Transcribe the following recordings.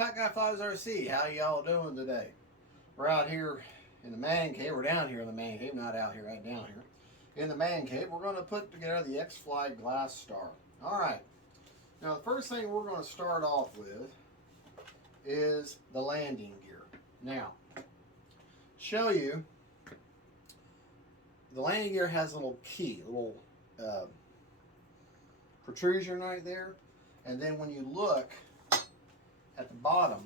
Fat Guy Flies RC. How y'all doing today? We're out here in the man cave. We're down here in the man cave, not out here, right down here. In the man cave, we're going to put together the X-Fly Glastar. Alright, now the first thing we're going to start off with is the landing gear. Now, show you, the landing gear has a little key, a little protrusion right there. And then when you look at the bottom,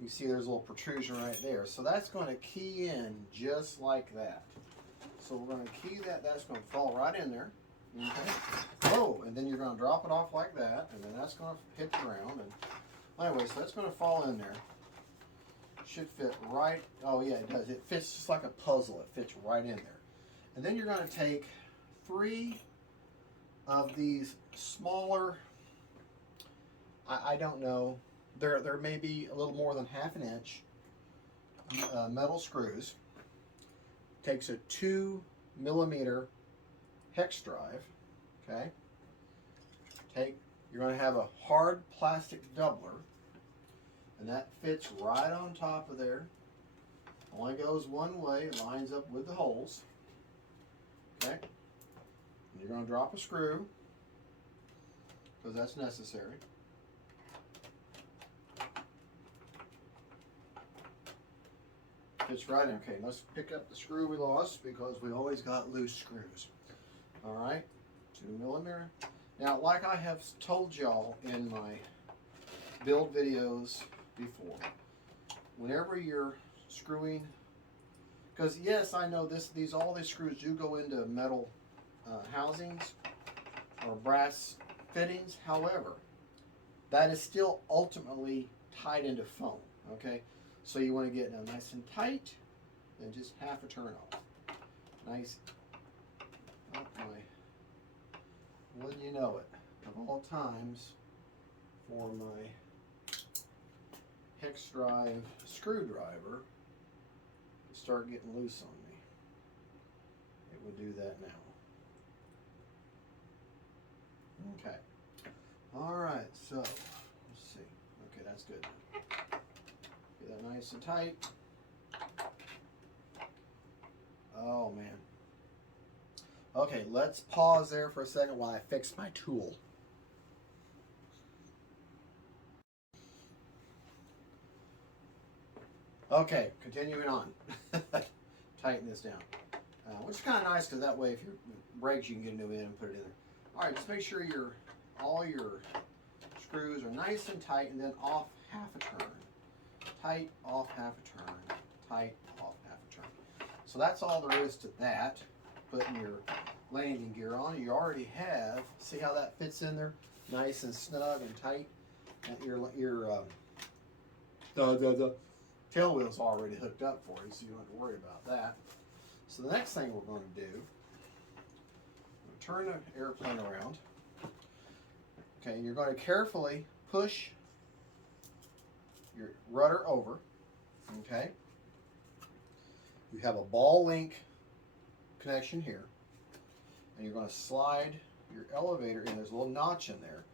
you see there's a little protrusion right there. So that's going to key in just like that. So we're going to key that. That's going to fall right in there. Okay. Oh, and then you're going to drop it off like that, and then that's going to hit the ground. And anyway, so that's going to fall in there. Should fit right. Oh yeah, it does. It fits just like a puzzle. It fits right in there. And then you're going to take 3 of these smaller, I don't know, there may be a little more than ½ inch metal screws. Takes a 2mm hex drive. Okay. You're going to have a hard plastic doubler, and that fits right on top of there. Only goes one way. It lines up with the holes. Okay. And you're going to drop a screw because that's necessary. Fits right in. Okay, let's pick up the screw we lost because we always got loose screws. All right, 2mm. Now, like I have told y'all in my build videos before, whenever you're screwing, because yes, I know all these screws do go into metal housings or brass fittings. However, that is still ultimately tied into foam. Okay. So you want to get it nice and tight, then just half a turn off. Nice. Oh my, wouldn't you know it, of all times, for my hex drive screwdriver to start getting loose on me. It would do that now. Okay. All right, so let's see. Okay, that's good. Get that nice and tight. Oh man. Okay, let's pause there for a second while I fix my tool. Okay, continuing on. Tighten this down. Which is kind of nice because that way if it breaks you can get a new end and put it in there. Alright, just make sure all your screws are nice and tight and then off half a turn. Tight, off half a turn, tight, off half a turn. So that's all there is to that. Putting your landing gear on. You already have, see how that fits in there? Nice and snug and tight. And your tail wheel's already hooked up for you, so you don't have to worry about that. So the next thing we're going to do, turn the airplane around. Okay, you're going to carefully push your rudder over. Okay. You have a ball link connection here, and you're going to slide your elevator in. There's a little notch in there,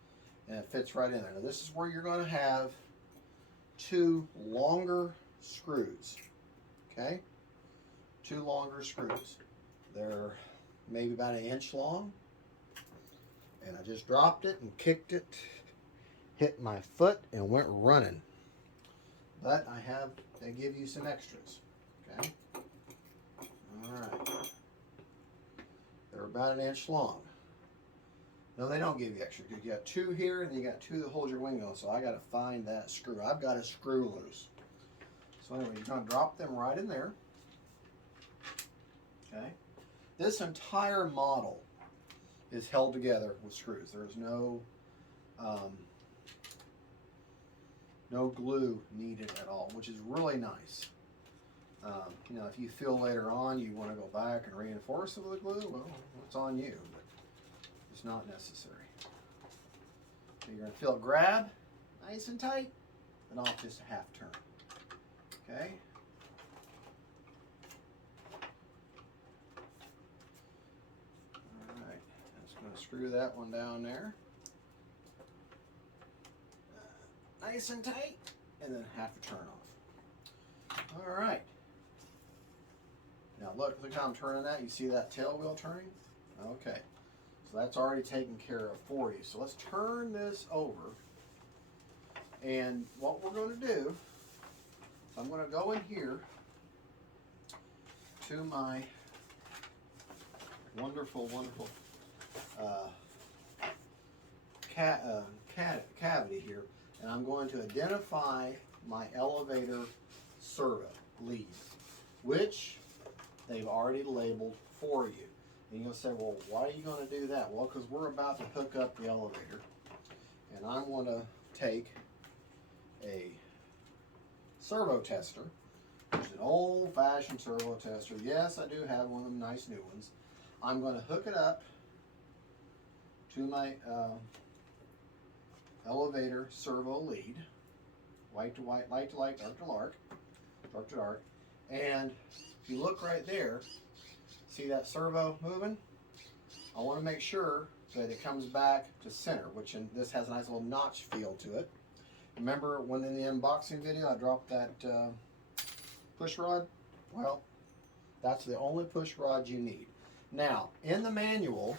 and it fits right in there. Now this is where you're going to have 2 longer screws. Okay. 2 longer screws. They're maybe about 1 inch long, and I just dropped it and kicked it, hit my foot, and went running. But they give you some extras. Okay. Alright. They're about 1 inch long. No, they don't give you extra. You got 2 here, and you got 2 that hold your wing on. So I got to find that screw. I've got a screw loose. So anyway, you're going to drop them right in there. Okay. This entire model is held together with screws. There's no glue needed at all, which is really nice. You know, if you feel later on you want to go back and reinforce it with a glue, well, it's on you, but it's not necessary. So you're going to feel it grab nice and tight, and off just a half turn. Okay. All right, just going to screw that one down there. nice and tight, and then have to turn off. All right. Now look how I'm turning that. You see that tail wheel turning? Okay. So that's already taken care of for you. So let's turn this over. And what we're going to do, I'm going to go in here to my wonderful, wonderful cavity here, and I'm going to identify my elevator servo lead, which they've already labeled for you. And you'll say, well, why are you going to do that? Well, because we're about to hook up the elevator, and I'm going to take a servo tester, which is an old-fashioned servo tester. Yes, I do have one of them nice new ones. I'm going to hook it up to my elevator servo lead, white to white, light to light, dark to dark, dark to dark. And if you look right there, see that servo moving? I want to make sure that it comes back to center, which this has a nice little notch feel to it. Remember when in the unboxing video I dropped that push rod? Well, that's the only push rod you need. Now, in the manual,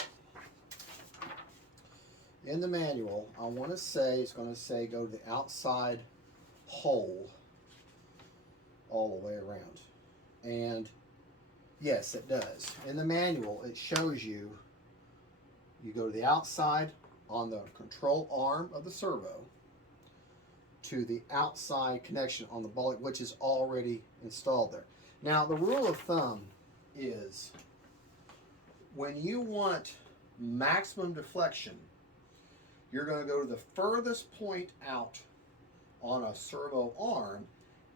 I want to say, it's going to say go to the outside hole all the way around. And yes, it does. In the manual, it shows you go to the outside on the control arm of the servo to the outside connection on the ball, which is already installed there. Now, the rule of thumb is when you want maximum deflection, you're going to go to the furthest point out on a servo arm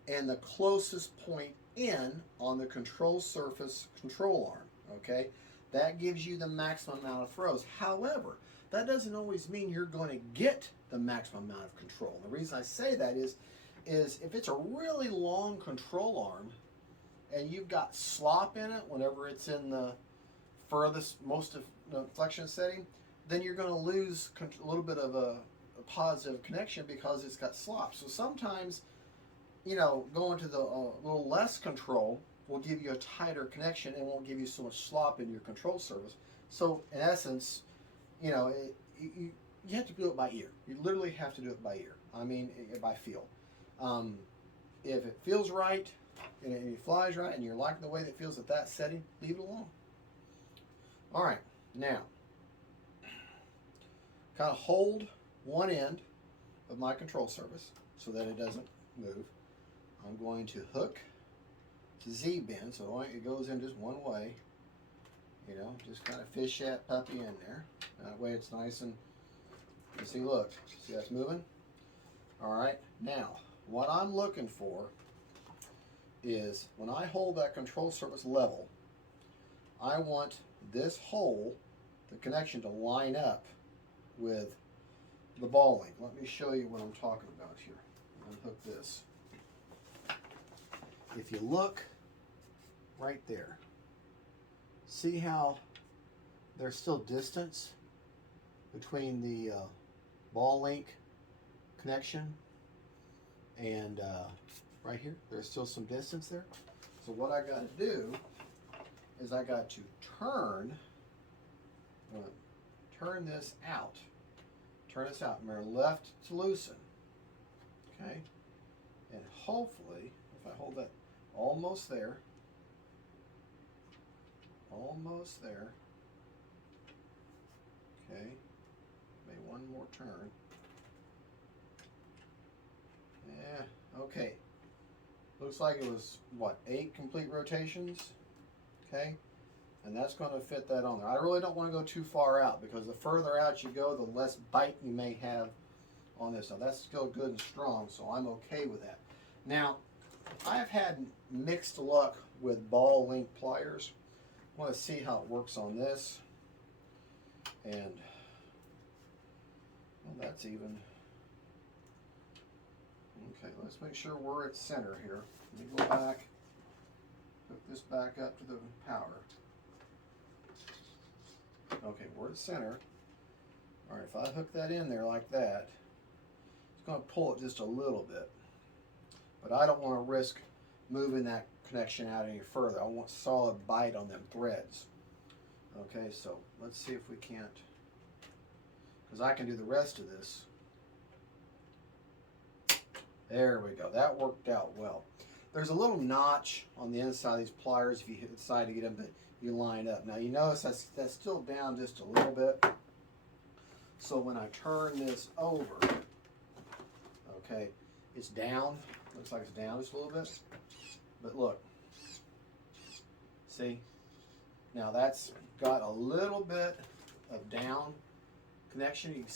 and the closest point in on the control surface control arm, okay? That gives you the maximum amount of throws. However, that doesn't always mean you're going to get the maximum amount of control. The reason I say that is if it's a really long control arm and you've got slop in it whenever it's in the furthest, most of the deflection setting, then you're going to lose a little bit of a positive connection because it's got slop. So sometimes, you know, going to the little less control will give you a tighter connection and won't give you so much slop in your control surface. So in essence, you know, you have to do it by ear. You literally have to do it by ear. I mean, by feel. If it feels right and it flies right and you're liking the way that it feels at that setting, leave it alone. All right, now, kind of hold one end of my control surface so that it doesn't move. I'm going to hook the Z-bend so it goes in just one way. You know, just kind of fish that puppy in there. That way it's nice and, you see, look, see that's moving? All right, now, what I'm looking for is when I hold that control surface level, I want this hole, the connection, to line up with the ball link. Let me show you what I'm talking about here. Unhook this. If you look right there, see how there's still distance between the ball link connection and right here? There's still some distance there. So what I got to do is I got to turn this out. Turn this out. Remember, left to loosen. Okay? And hopefully, if I hold that almost there, almost there. Okay. Maybe one more turn. Yeah, okay. Looks like it was, what, 8 complete rotations? Okay. And that's going to fit that on there. I really don't want to go too far out because the further out you go, the less bite you may have on this. Now that's still good and strong, so I'm okay with that. Now, I've had mixed luck with ball link pliers. I want to see how it works on this. And well, that's even. Okay, let's make sure we're at center here. Let me go back, hook this back up to the power. Okay, we're at center. All right, if I hook that in there like that, it's going to pull it just a little bit, but I don't want to risk moving that connection out any further. I want solid bite on them threads. Okay, so let's see if we can't, because I can do the rest of this. There we go. That worked out well. There's a little notch on the inside of these pliers if you decide to get them, but you line up. Now you notice that's still down just a little bit. So when I turn this over, okay, it's down. Looks like it's down just a little bit. But look, see? Now that's got a little bit of down connection. You can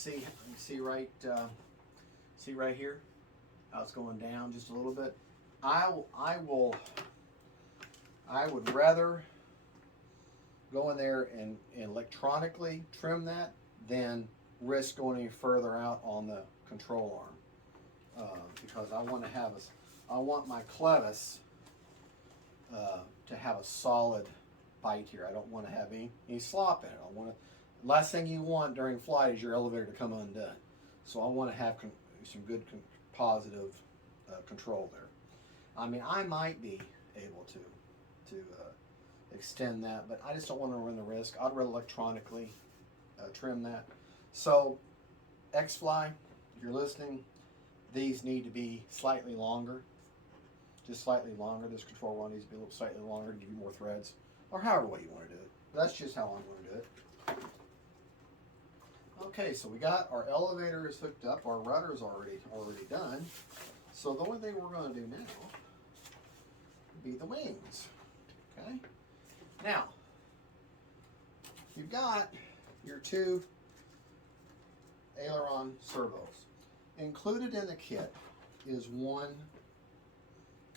see right here how it's going down just a little bit. I would rather go in there and electronically trim that than risk going any further out on the control arm, because I want my clevis to have a solid bite here. I don't want to have any slop in it. Last thing you want during flight is your elevator to come undone. So I want to have some good positive control there. I mean, I might be able to extend that, but I just don't want to run the risk. I'd rather electronically trim that. So, X-Fly, if you're listening, these need to be slightly longer, just slightly longer. This control rod needs to be a little slightly longer to give you more threads, or however way you want to do it. That's just how I'm going to do it. Okay, so we got our elevator is hooked up, our rudder's already done. So the only thing we're going to do now would be the wings. Okay. Now, you've got your two aileron servos. Included in the kit is one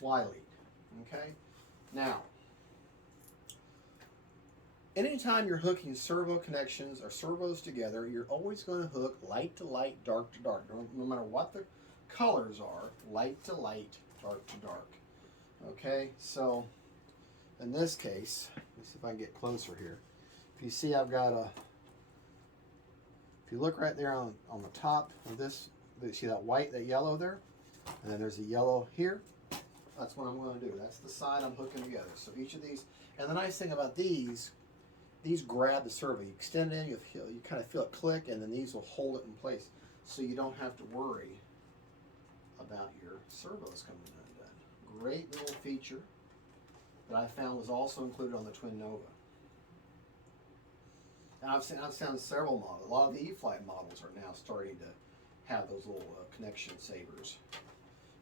Y lead. Okay. Now, anytime you're hooking servo connections or servos together, you're always going to hook light to light, dark to dark. No matter what the colors are, light to light, dark to dark. Okay, so in this case, let's see if I can get closer here. If you see, I've got if you look right there on the top of this, you see that yellow there? And then there's a yellow here. That's what I'm going to do. That's the side I'm hooking together. So each of these, and the nice thing about these grab the servo. You extend it in, you kind of feel it click, and then these will hold it in place. So you don't have to worry about your servos coming undone. Great little feature that I found was also included on the Twin Nova. Now I've found several models. A lot of the E-Flight models are now starting to have those little connection savers.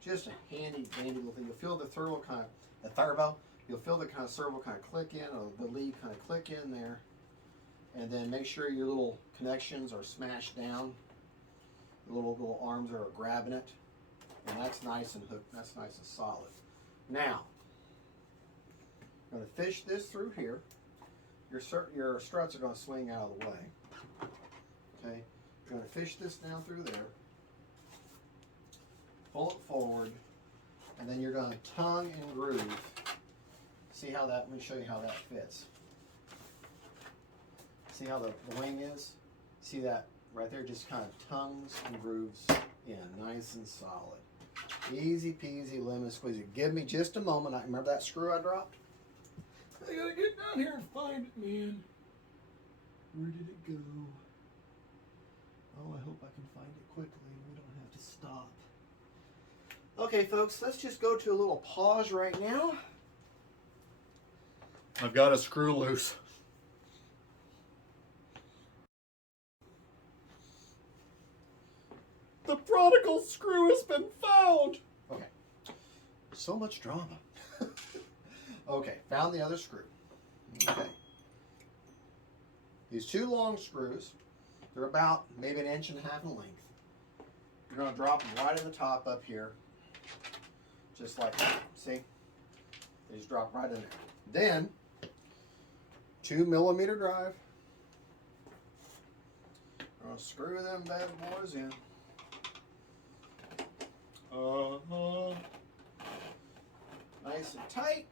Just a handy little thing. You'll feel the servo, you'll feel the kind of servo kind of click in, or the lead kind of click in there, and then make sure your little connections are smashed down. The little arms are grabbing it, and that's nice and hooked. That's nice and solid. Now, I'm going to fish this through here. Your struts are going to swing out of the way. Okay, you're going to fish this down through there. Pull it forward, and then you're going to tongue and groove. See how that, let me show you how that fits. See how the wing is? See that right there? Just kind of tongues and grooves in, nice and solid. Easy peasy, lemon squeezy. Give me just a moment. I remember that screw I dropped? I gotta get down here and find it, man. Where did it go? Oh, I hope I can find it quickly and we don't have to stop. Okay, folks, let's just go to a little pause right now. I've got a screw loose. The prodigal screw has been found. Okay, so much drama. Okay, found the other screw. Okay, these two long screws, they're about maybe 1.5 inches in length. You're going to drop them right in the top up here, just like that. See? They just drop right in there. Then, 2mm drive. I'm going to screw them bad boys in. Nice and tight,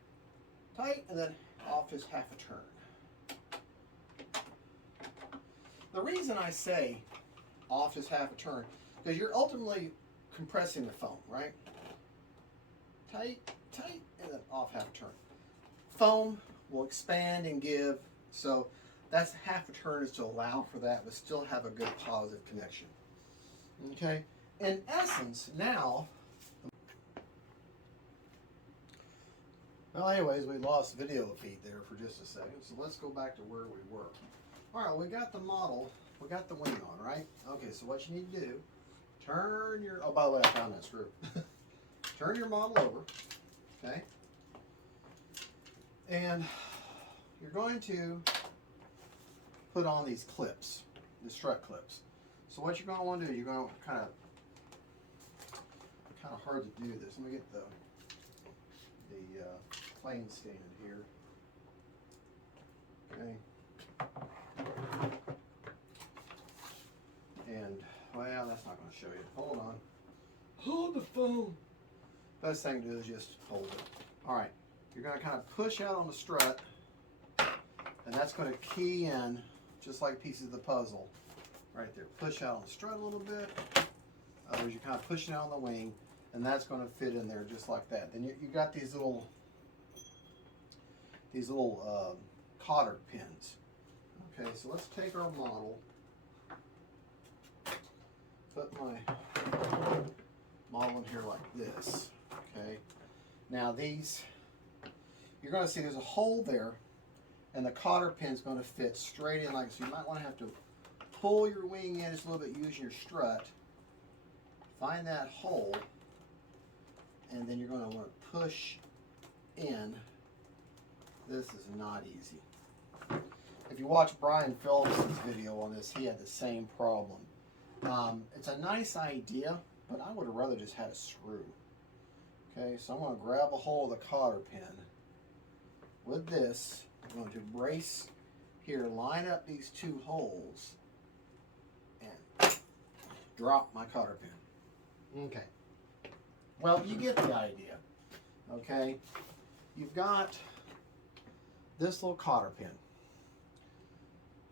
and then off just half a turn. The reason I say off just half a turn, because you're ultimately compressing the foam, right? Tight, tight, and then off half a turn. Foam will expand and give, so that's half a turn is to allow for that, but still have a good positive connection. Okay, in essence, now, well, anyways, we lost video feed there for just a second, so let's go back to where we were. All right, we got the model, we got the wing on, right? Okay, so what you need to do, turn your, oh, by the way, I found that screw. Turn your model over, okay? And you're going to put on these clips, the strut clips. So what you're going to want to do, you're going to kind of hard to do this. Let me get the plane stand here. Okay. And well, that's not going to show you. Hold on. Hold the phone. Best thing to do is just hold it. All right. You're going to kind of push out on the strut, and that's going to key in just like pieces of the puzzle right there. Push out on the strut a little bit. Others you're kind of pushing out on the wing, and that's going to fit in there just like that. Then you got these little cotter pins. Okay, so let's take our model, put my model in here like this. Okay, now these, you're going to see there's a hole there, and the cotter pin is going to fit straight in like so. You might want to have to pull your wing in just a little bit using your strut. Find that hole, and then you're going to want to push in. This is not easy. If you watch Brian Phillips' video on this, he had the same problem. It's a nice idea, but I would have rather just had a screw. Okay, so I'm going to grab a hold of the cotter pin. With this, I'm going to brace here, line up these two holes, and drop my cotter pin. Okay. Well, you get the idea. Okay. You've got this little cotter pin.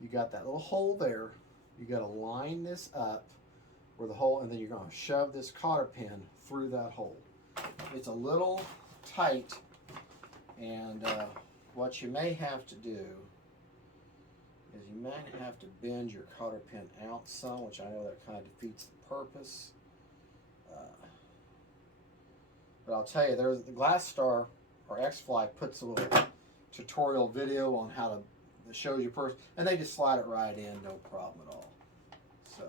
You got that little hole there. You got to line this up where the hole, and then you're going to shove this cotter pin through that hole. It's a little tight, and what you may have to do is you might have to bend your cotter pin out some, which I know that kind of defeats the purpose. But I'll tell you, there's the Glastar or X-Fly puts a little tutorial video on how to show you first, and they just slide it right in, no problem at all. So,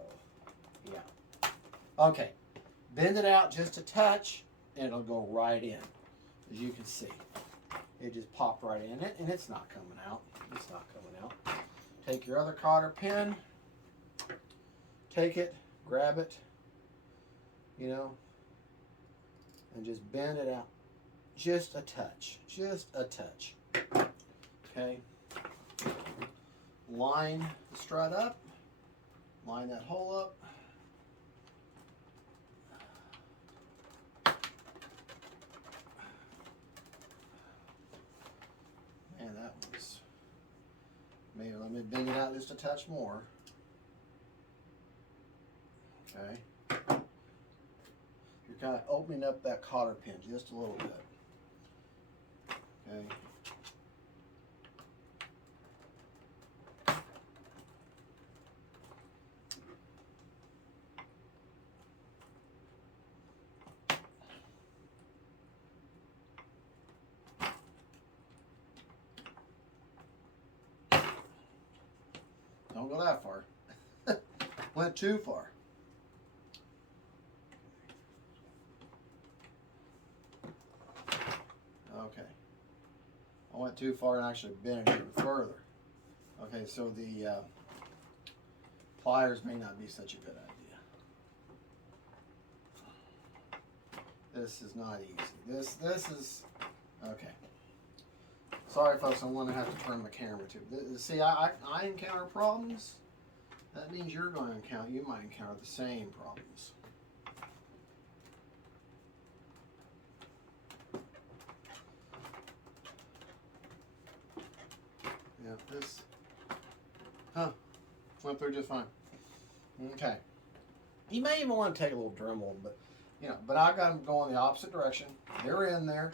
yeah. Okay, bend it out just a touch, and it'll go right in. As you can see, it just popped right in it, and it's not coming out. It's not coming out. Take your other cotter pin, take it, grab it, you know, and just bend it out just a touch, just a touch. Okay. Line the strut up, line that hole up. Man, that was, maybe let me bend it out just a touch more. Okay. You're kind of opening up that cotter pin just a little bit. Okay. Don't go that far. Went too far. Okay. I went too far and actually bent it even further. Okay, so the pliers may not be such a good idea. This is not easy. This is okay. Sorry, folks. I'm going to have to turn my camera to. See, I encounter problems. That means you're going to encounter. You might encounter the same problems. Yeah, this. Went through just fine. Okay. You may even want to take a little Dremel, but You know, but I got them going the opposite direction. They're in there.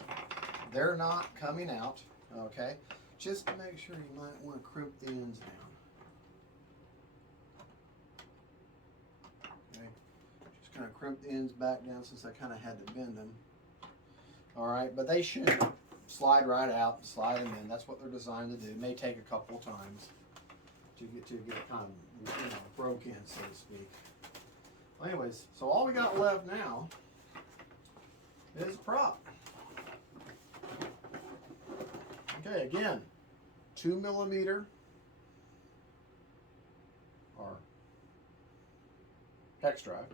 They're not coming out. Okay, just to make sure, you might want to crimp the ends down. Okay, just kind of crimp the ends back down since I kind of had to bend them. All right, but they should slide right out, slide them in. That's what they're designed to do. It may take a couple of times to get kind of, you know, broke in, so to speak. Well, anyways, so all we got left now is a prop. Okay, again, 2mm or hex drive.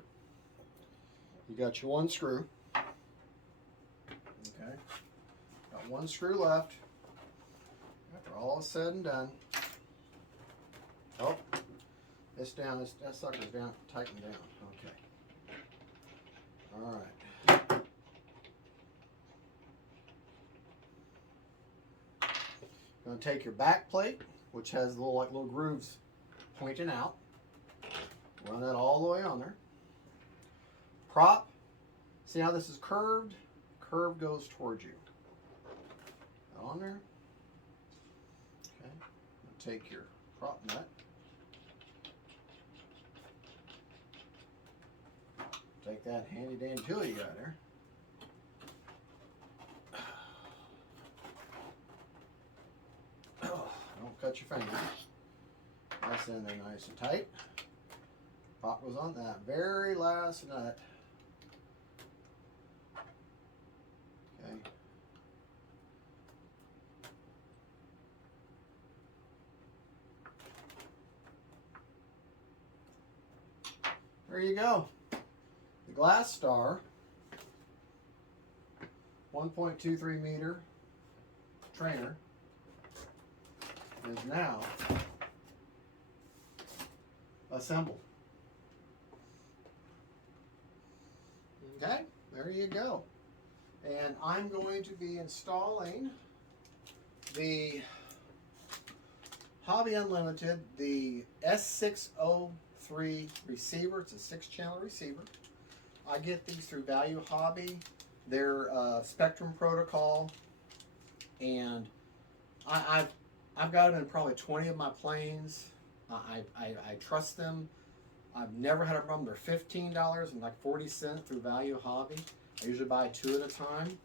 You got your one screw. Okay, got one screw left. After all is said and done, oh, it's down. That sucker's down, tightened down. Okay. All right. Going to take your back plate, which has little grooves pointing out. Run that all the way on there. Prop. See how this is curved? Curve goes towards you. On there. Okay. Take your prop nut. Take that handy dandy tool you got there. Don't cut your fingers. That's in there nice and tight. Prop goes on that very last nut. Okay. There you go. The Glastar 1.23 meter trainer is now assembled. Okay, there you go. And I'm going to be installing the Hobby Unlimited, the S603 receiver. It's a 6-channel receiver. I get these through Value Hobby. They're Spectrum protocol, and I've got them in probably 20 of my planes. I trust them. I've never had a problem. They're $15 and like 40 cents through Value Hobby. I usually buy 2 at a time,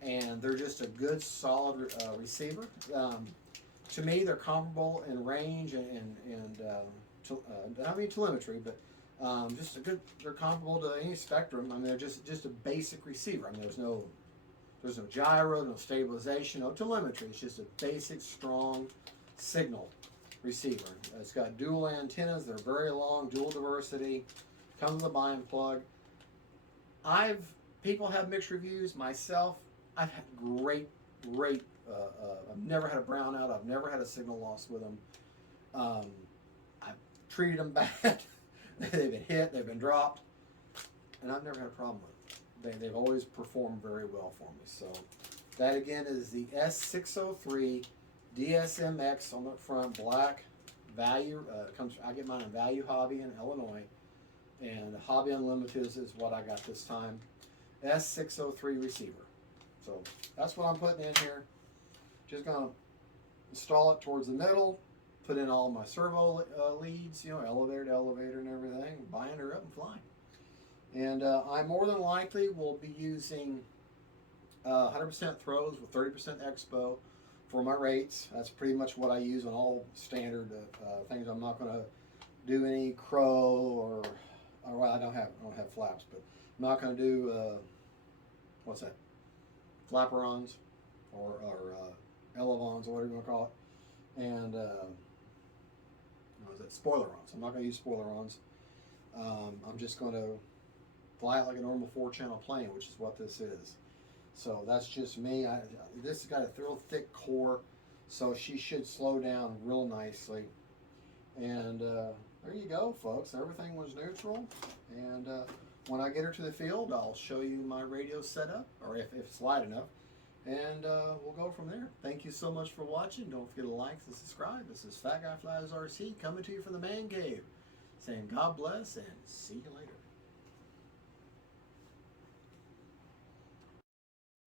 and they're just a good, solid receiver. To me, they're comparable in range and I mean telemetry, but just a good. They're comparable to any Spectrum. I mean, they're just a basic receiver. I mean, there's no gyro, no stabilization, no telemetry. It's just a basic, strong signal receiver. It's got dual antennas. They're very long, dual diversity. Comes with a bind plug. People have mixed reviews. Myself, I've had great. I've never had a brownout. I've never had a signal loss with them. I've treated them bad. They've been hit. They've been dropped, and I've never had a problem with them. They've always performed very well for me. So that again is the S603 DSMX on the front, black Value. I get mine in Value Hobby in Illinois, and Hobby Unlimited is what I got this time. S603 receiver. So that's what I'm putting in here. Just gonna install it towards the middle. Put in all my servo leads, you know, elevator to elevator and everything. Bind her up and fly. And I more than likely will be using 100% throws with 30% expo for my rates. That's pretty much what I use on all standard things. I'm not going to do any crow or well, I don't have flaps, but I'm not going to do what's that? Flapperons or elevons or whatever you want to call it, and what is it? Spoilerons. I'm not going to use spoilerons. I'm just going to fly it like a normal 4-channel plane, which is what this is. So that's just me. This has got a real thick core, so she should slow down real nicely. And there you go, folks. Everything was neutral. And when I get her to the field, I'll show you my radio setup, or if it's light enough. And we'll go from there. Thank you so much for watching. Don't forget to like and subscribe. This is Fat Guy Flies RC coming to you from the Man Cave, saying God bless and see you later.